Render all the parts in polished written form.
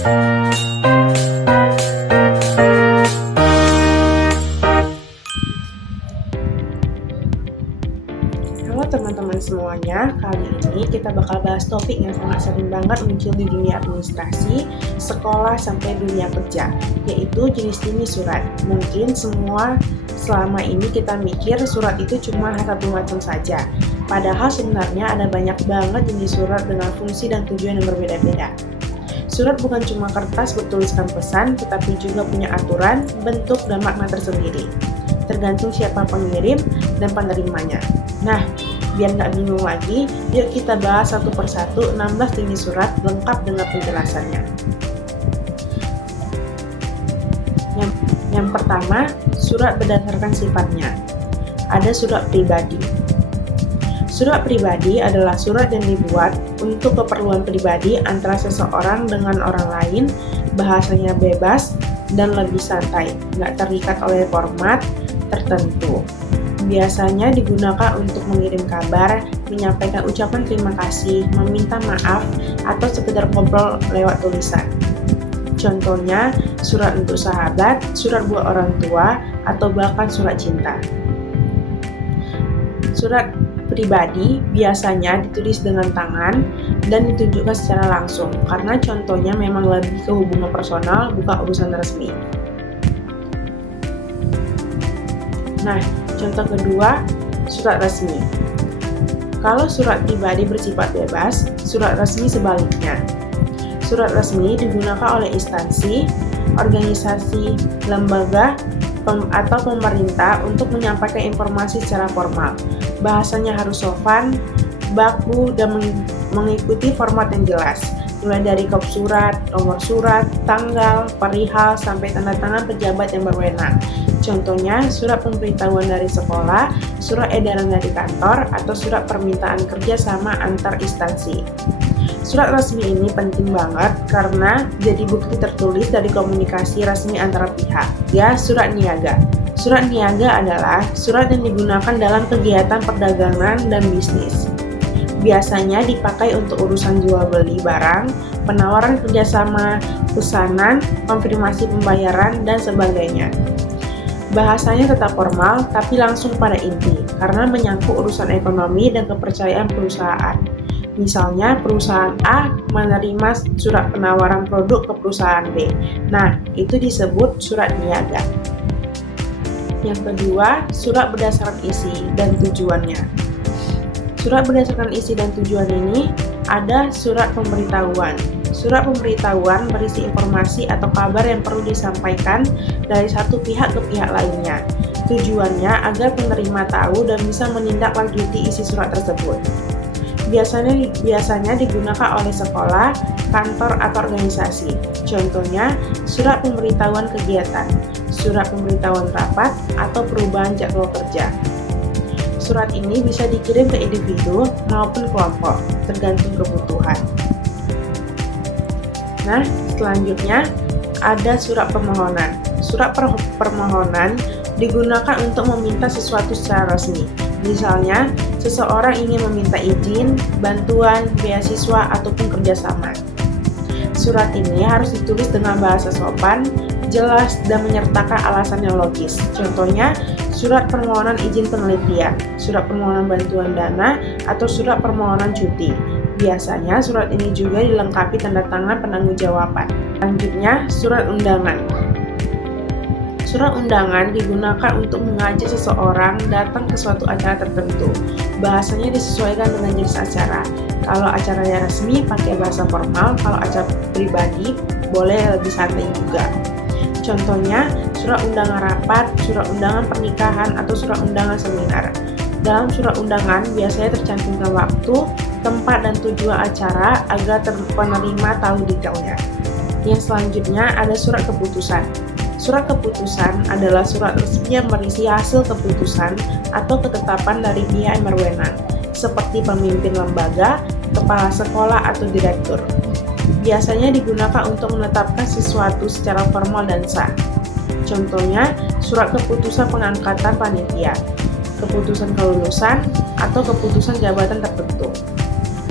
Halo teman-teman semuanya, kali ini kita bakal bahas topik yang sangat sering banget muncul di dunia administrasi, sekolah, sampai dunia kerja, yaitu jenis-jenis surat. Mungkin semua selama ini kita mikir surat itu cuma satu macam saja, padahal sebenarnya ada banyak banget jenis surat dengan fungsi dan tujuan yang berbeda-beda. Surat bukan cuma kertas bertuliskan pesan, tetapi juga punya aturan, bentuk, dan makna tersendiri. Tergantung siapa pengirim dan penerimanya. Nah, biar nggak bingung lagi, yuk kita bahas satu persatu 16 jenis surat lengkap dengan penjelasannya. Yang pertama, surat berdasarkan sifatnya. Ada surat pribadi. Surat pribadi adalah surat yang dibuat untuk keperluan pribadi antara seseorang dengan orang lain, bahasanya bebas dan lebih santai, nggak terikat oleh format tertentu. Biasanya digunakan untuk mengirim kabar, menyampaikan ucapan terima kasih, meminta maaf, atau sekedar ngobrol lewat tulisan. Contohnya, surat untuk sahabat, surat buat orang tua, atau bahkan surat cinta. Surat pribadi biasanya ditulis dengan tangan dan ditunjukkan secara langsung, karena contohnya memang lebih ke hubungan personal, bukan urusan resmi. Nah, contoh kedua, surat resmi. Kalau surat pribadi bersifat bebas, surat resmi sebaliknya. Surat resmi digunakan oleh instansi, organisasi, lembaga, atau pemerintah untuk menyampaikan informasi secara formal. Bahasanya harus sopan, baku, dan mengikuti format yang jelas, mulai dari kop surat, nomor surat, tanggal, perihal, sampai tanda tangan pejabat yang berwenang. Contohnya, surat pemberitahuan dari sekolah, surat edaran dari kantor, atau surat permintaan kerja sama antar instansi. Surat resmi ini penting banget karena jadi bukti tertulis dari komunikasi resmi antara pihak. Ya, surat niaga. Surat niaga adalah surat yang digunakan dalam kegiatan perdagangan dan bisnis. Biasanya dipakai untuk urusan jual beli barang, penawaran kerjasama, pesanan, konfirmasi pembayaran, dan sebagainya. Bahasanya tetap formal, tapi langsung pada inti, karena menyangkut urusan ekonomi dan kepercayaan perusahaan. Misalnya, perusahaan A menerima surat penawaran produk ke perusahaan B. Nah, itu disebut surat niaga. Yang kedua, surat berdasarkan isi dan tujuannya. Surat berdasarkan isi dan tujuan ini ada surat pemberitahuan. Surat pemberitahuan berisi informasi atau kabar yang perlu disampaikan dari satu pihak ke pihak lainnya. Tujuannya agar penerima tahu dan bisa menindaklanjuti isi surat tersebut. Biasanya digunakan oleh sekolah, kantor, atau organisasi. Contohnya, surat pemberitahuan kegiatan, surat pemberitahuan rapat, atau perubahan jadwal kerja. Surat ini bisa dikirim ke individu maupun kelompok, tergantung kebutuhan. Nah, selanjutnya ada surat permohonan. Surat permohonan digunakan untuk meminta sesuatu secara resmi. Misalnya, seseorang ingin meminta izin, bantuan, beasiswa, ataupun kerjasama. Surat ini harus ditulis dengan bahasa sopan, jelas, dan menyertakan alasan yang logis. Contohnya, surat permohonan izin penelitian, surat permohonan bantuan dana, atau surat permohonan cuti. Biasanya, surat ini juga dilengkapi tanda tangan penangguhjawaban. Selanjutnya, surat undangan. Surat undangan digunakan untuk mengajak seseorang datang ke suatu acara tertentu. Bahasanya disesuaikan dengan jenis acara. Kalau acaranya resmi, pakai bahasa formal. Kalau acara pribadi, boleh lebih santai juga. Contohnya, surat undangan rapat, surat undangan pernikahan, atau surat undangan seminar. Dalam surat undangan, biasanya tercantumkan waktu, tempat, dan tujuan acara agar penerima tahu detailnya. Yang selanjutnya ada surat keputusan. Surat keputusan adalah surat resmi yang berisi hasil keputusan atau ketetapan dari pihak yang berwenang, seperti pemimpin lembaga, kepala sekolah, atau direktur. Biasanya digunakan untuk menetapkan sesuatu secara formal dan sah. Contohnya, surat keputusan pengangkatan panitia, keputusan kelulusan, atau keputusan jabatan tertentu.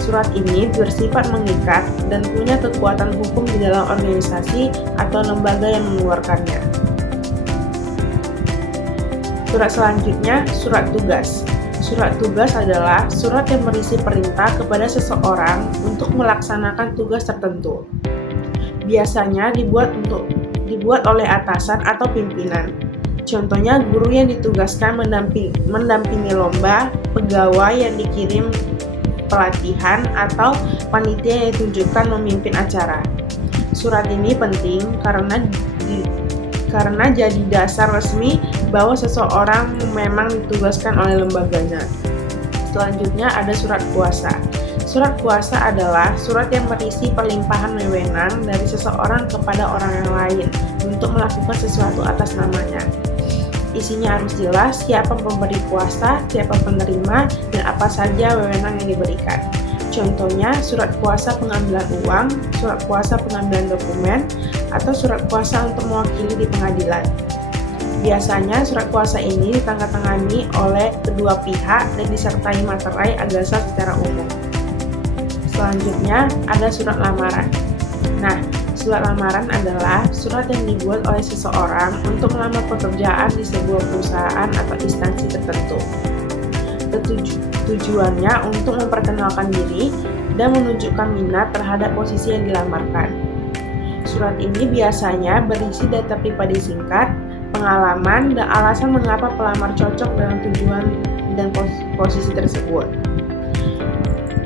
Surat ini bersifat mengikat dan punya kekuatan hukum di dalam organisasi atau lembaga yang mengeluarkannya. Surat selanjutnya, surat tugas. Surat tugas adalah surat yang berisi perintah kepada seseorang untuk melaksanakan tugas tertentu. Biasanya dibuat oleh atasan atau pimpinan. Contohnya, guru yang ditugaskan mendampingi lomba, pegawai yang dikirim pelatihan, atau panitia yang ditunjukkan memimpin acara. Surat ini penting karena jadi dasar resmi bahwa seseorang memang ditugaskan oleh lembaganya. Selanjutnya ada surat kuasa. Surat kuasa adalah surat yang berisi perlimpahan wewenang dari seseorang kepada orang yang lain untuk melakukan sesuatu atas namanya. Isinya harus jelas siapa pemberi kuasa, siapa penerima, dan apa saja wewenang yang diberikan. Contohnya surat kuasa pengambilan uang, surat kuasa pengambilan dokumen, atau surat kuasa untuk mewakili di pengadilan. Biasanya surat kuasa ini ditandatangani oleh kedua pihak dan disertai materai agasa secara umum. Selanjutnya ada surat lamaran. Nah, surat lamaran adalah surat yang dibuat oleh seseorang untuk melamar pekerjaan di sebuah perusahaan atau instansi tertentu. Tujuannya untuk memperkenalkan diri dan menunjukkan minat terhadap posisi yang dilamarkan. Surat ini biasanya berisi data pribadi singkat, pengalaman, dan alasan mengapa pelamar cocok dengan tujuan dan posisi tersebut.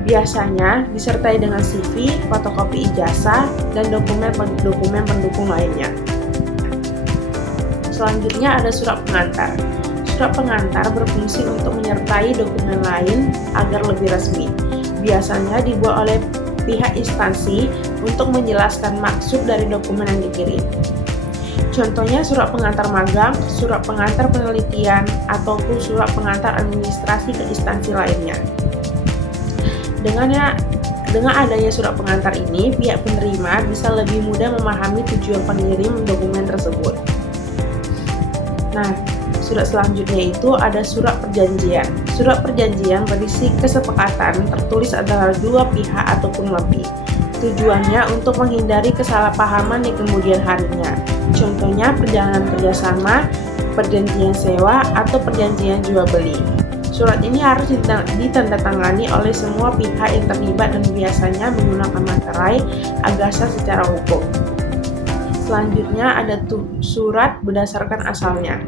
Biasanya disertai dengan CV, fotokopi ijazah, dan dokumen pendukung lainnya. Selanjutnya ada surat pengantar. Surat pengantar berfungsi untuk menyertai dokumen lain agar lebih resmi. Biasanya dibuat oleh pihak instansi untuk menjelaskan maksud dari dokumen yang dikirim. Contohnya surat pengantar magang, surat pengantar penelitian, ataupun surat pengantar administrasi ke instansi lainnya. Dengan adanya surat pengantar ini, pihak penerima bisa lebih mudah memahami tujuan pengirim dokumen tersebut. Nah, surat selanjutnya itu ada surat perjanjian. Surat perjanjian berisi kesepakatan tertulis antara dua pihak ataupun lebih. Tujuannya untuk menghindari kesalahpahaman di kemudian harinya. Contohnya perjalanan kerjasama, perjanjian sewa, atau perjanjian jual beli. Surat ini harus ditandatangani oleh semua pihak yang terlibat dan biasanya menggunakan materai agasa secara hukum. Selanjutnya ada surat berdasarkan asalnya,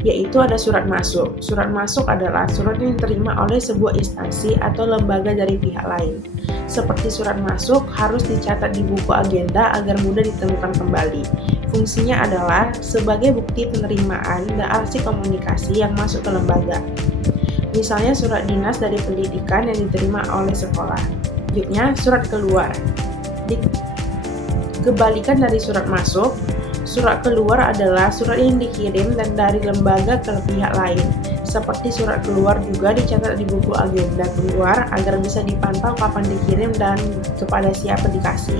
yaitu ada surat masuk. Surat masuk adalah surat yang diterima oleh sebuah instansi atau lembaga dari pihak lain. Seperti surat masuk harus dicatat di buku agenda agar mudah ditemukan kembali. Fungsinya adalah sebagai bukti penerimaan dan arsip komunikasi yang masuk ke lembaga. Misalnya surat dinas dari pendidikan yang diterima oleh sekolah. Selanjutnya surat keluar. Kebalikan dari surat masuk, surat keluar adalah surat yang dikirim dan dari lembaga ke pihak lain. Seperti surat keluar juga dicatat di buku agenda keluar agar bisa dipantau kapan dikirim dan kepada siapa dikasih.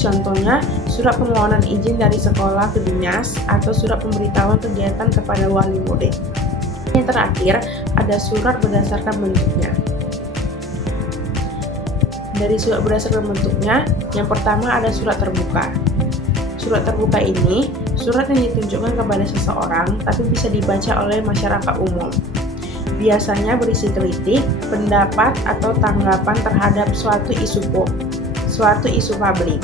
Contohnya, surat permohonan izin dari sekolah ke dinas atau surat pemberitahuan kegiatan kepada wali murid. Yang terakhir, ada surat berdasarkan bentuknya. Dari surat berdasarkan bentuknya, yang pertama ada surat terbuka. Surat terbuka ini surat yang ditunjukkan kepada seseorang tapi bisa dibaca oleh masyarakat umum. Biasanya berisi kritik, pendapat, atau tanggapan terhadap suatu isu publik.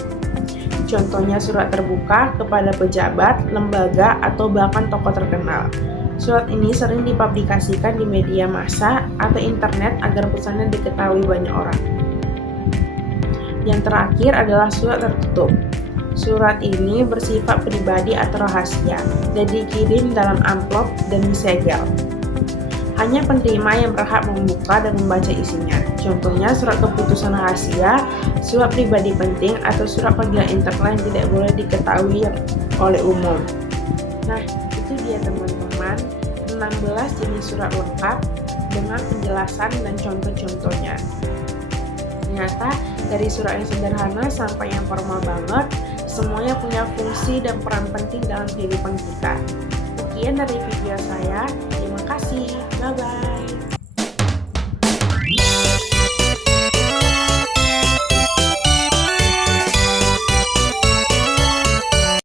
Contohnya surat terbuka kepada pejabat, lembaga, atau bahkan tokoh terkenal. Surat ini sering dipublikasikan di media massa atau internet agar pesannya diketahui banyak orang. Yang terakhir adalah surat tertutup. Surat ini bersifat pribadi atau rahasia dan dikirim dalam amplop dan disegel. Hanya penerima yang berhak membuka dan membaca isinya. Contohnya surat keputusan rahasia, surat pribadi penting, atau surat panggilan internal yang tidak boleh diketahui oleh umum. Nah, itu dia teman-teman, 16 jenis surat lengkap dengan penjelasan dan contoh-contohnya. Ternyata dari surat yang sederhana sampai yang formal banget, semuanya punya fungsi dan peran penting dalam kehidupan kita. Sekian dari video saya, terima kasih, bye-bye.